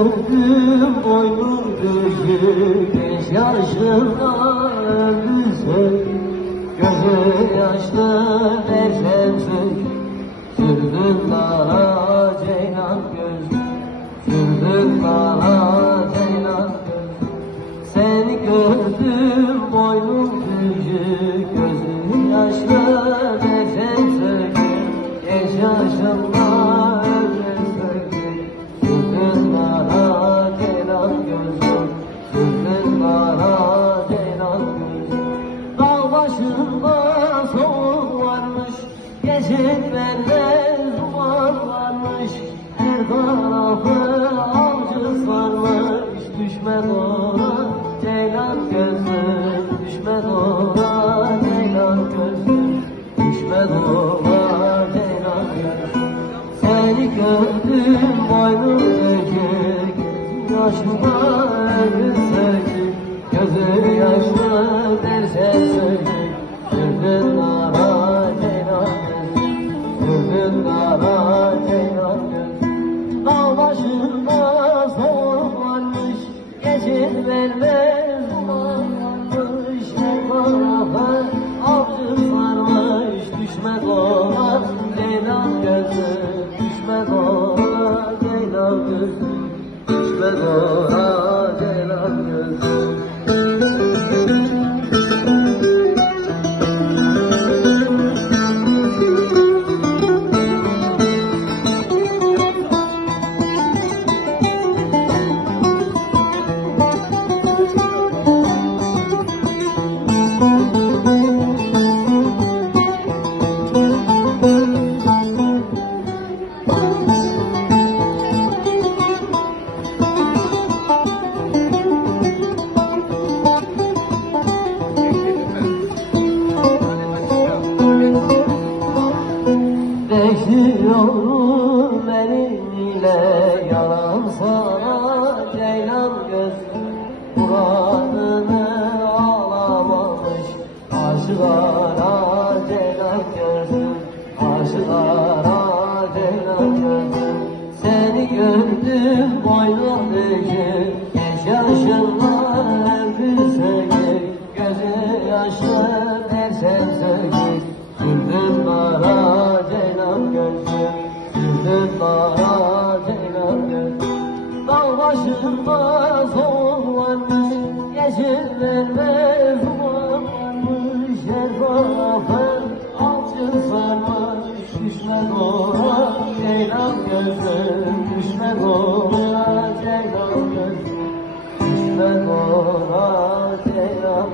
Öldüm boynum gözüm beş yaşımda öldüm söz Gözü yaşta versem ceylan göz. Ceylan Seni gördüm boynum gözü Gözü yaşta versem söz Genç yaşımda varmış Geçitlerinde duman varmış Her tarafı avcı sarmış Düşme dora ceylan gözüm Düşme dora ceylan gözüm Düşme dora ceylan gözüm Seni gördüm boynum bükük Yaşıma ölüm sökük Gözü yaşlı Düşme dolar ceylan gözüm elinle yalan sana ceylan göz Muradını alamamış. Aşıklara ceylan gözüm Aşıklara ceylan gözüm Seni gördüm boynum bükük Duman varmış Her tarafı avcı sarmış Düşme dora ceylan gözüm Düşme dora ceylan gözüm Düşme dora ceylan